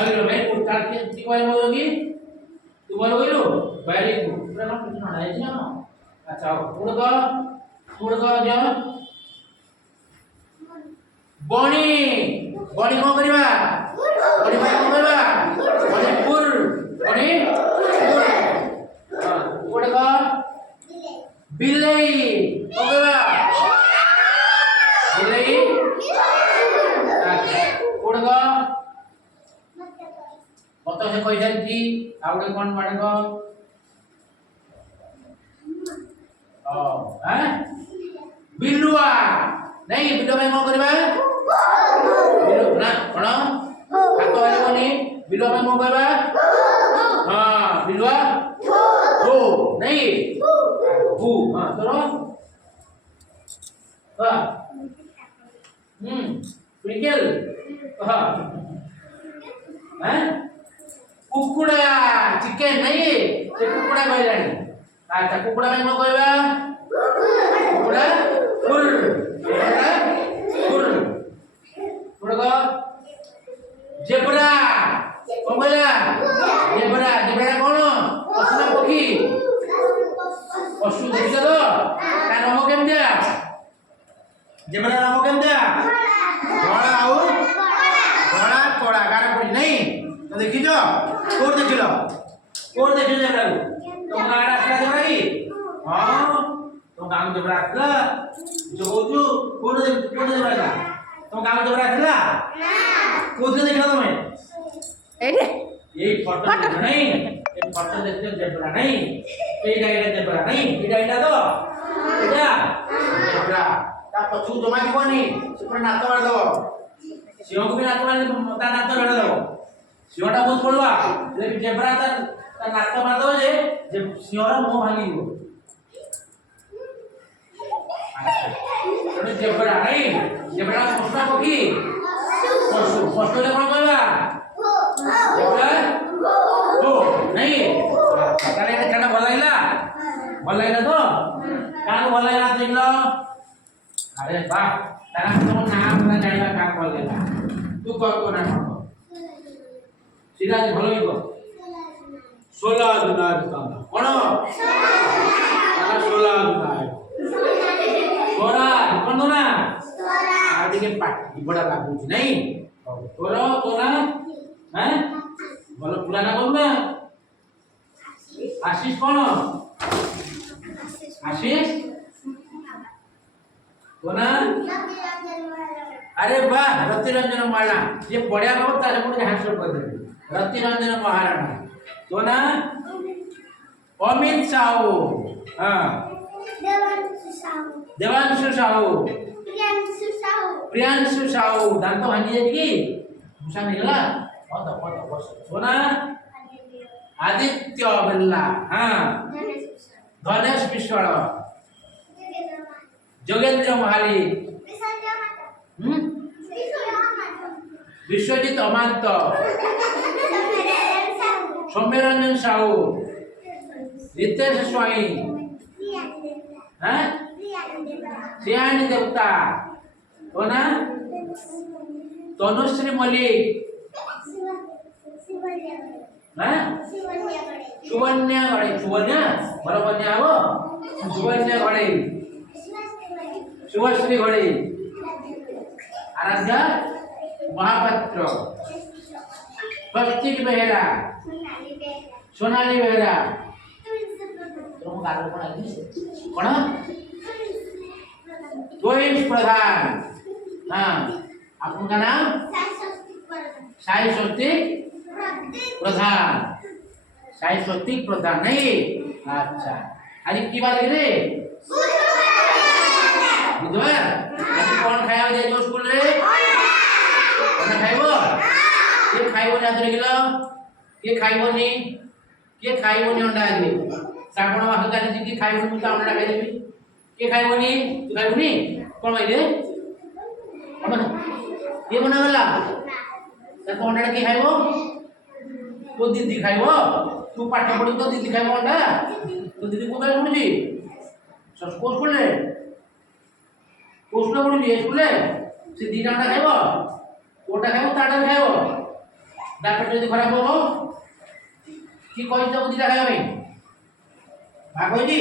ভালো ভাই কাল কি কয় বলো কি তুই বলো কইলো বাইরে পুরো না কিছু না আছে না আচ্ছা উড়গ যা বনি বনি কো করিবা বনি ভাই কো করিবা বনি পুর বনি পুর উড়গ বিলাই কো করিবা বিলাই उड़ग कत से कही सारी आउटे कौन पड़ेगा बिलुआ नहीं बिलुआ में कौन करबा बिलु ना कोन हाथ हलबनी बिलुआ में कौन करबा हां बिलुआ हो नहीं हु हां चलो हां ट्विंकल हाँ हैं कुकुड़ा चिकन नहीं से कुकुड़ा कहलानी अच्छा कुकुड़ा में कौन कहबा कुकुड़ा फुल कुकुड़ा फुल उड़ग जेब्रा कौन कहला जेब्रा जेब्रा कौन पशु ना पक्षी पशु देखिछ तो ता नाम केमतिया जेब्रा नाम केमतिया बड़ा आउ बड़ा कोड़ा गार पड़ी नहीं तो देखी जो कोर देखिलो जेब्रा तो गाड़ा आसला जेब्रा की हां तो गाम जेब्रा आसला जोजू कोड जेब्रा का तो गाम जेब्रा आसला ना कोथि देखला तमे एडे ये फोटो नहीं ये फोटो देखते जेब्रा नहीं एडा जेब्रा नहीं एडा तो एडा जेब्रा ता पछु जमा दिबनी सुपर नात मार दबो सिंह को भी नात मार ता नात बेड़ दबो सिंहटा बहुत पड़वा जे जेब्रा ता नात मार दबो जे सिंहरा मुंह भांगी दिबो अच्छा जेब्रा नहीं जेब्रा पशुटा पक्षी पशु ले कोन कहबा जेब्रा हो नहीं ताले काना भल लागला तो कान भल लागला देखलो अरे वाह तारा तो नाम ना जानिबा काम कर देला तू कर को ना सिराज भलो ही को 16 दिनार कांदा कोन तारा 16 दिनार तोरा कोन ना आज के पाटी बड़ा लागू नहीं तोरा हैं बोलो पुराना कोन ना आशीष कोन आशीष कोना अरे वाह रति रंजन माला ये बढ़िया खबर ताले मुझे हैंडशेक कर दे रति रंजन महाराणा तो ना अमित साहू हां देवांशु साहू प्रियांशु साहू दांत भांगी जाई की मुसा निकला बहुत तो ना आदित्य बिल्ला हां धनेश विश्वाल जोगेंद्र महाली विश्वजीत अमांत सौम्यरंजन साहू रितेश स्वाई श्रियानी देवता तो ना तनुश्री मल्लिक सुवन्या घड़े सुवन्या बड़ा कन्या हो सुवन्या घड़े शुभश्री घड़े आराध्या महापात्र स्वस्तिक बेहरा सोनाली बेहरा तुम कारो कोन आदि कोन त्वयेश प्रधान हां आपका नाम साई स्वस्तिक प्रधान साई स्वस्तिक प्रधान नहीं अच्छा आज की बात रे बुधवार आज कौन खाया जाए जो स्कूल रे कौन खाइबो के खाइबो ना तो गेलो के खाइबोनी अंडा आज श्रावण मास जानी कि खाइबो मु अंडा खाइ देबी के खाइबोनी तू खाइबोनी कोन भाई रे कोन ये बना वाला तो अंडा के खाइबो तो दीदी खाइबो तू पाठ पढु तो दीदी खाइबो अंडा तो दीदी को काय पढुची स्कूल रे स्कूल पढुची स्कूल रे से दीटा अंडा खाइबो कोटा खाइबो ताडा खाइबो ତା ପେଟ ଯଦି ଖରାପ ହବ କି କହିଛି ତାକୁ ଦିଟା ଖାଇବା ପାଇଁ ମା କହିଛି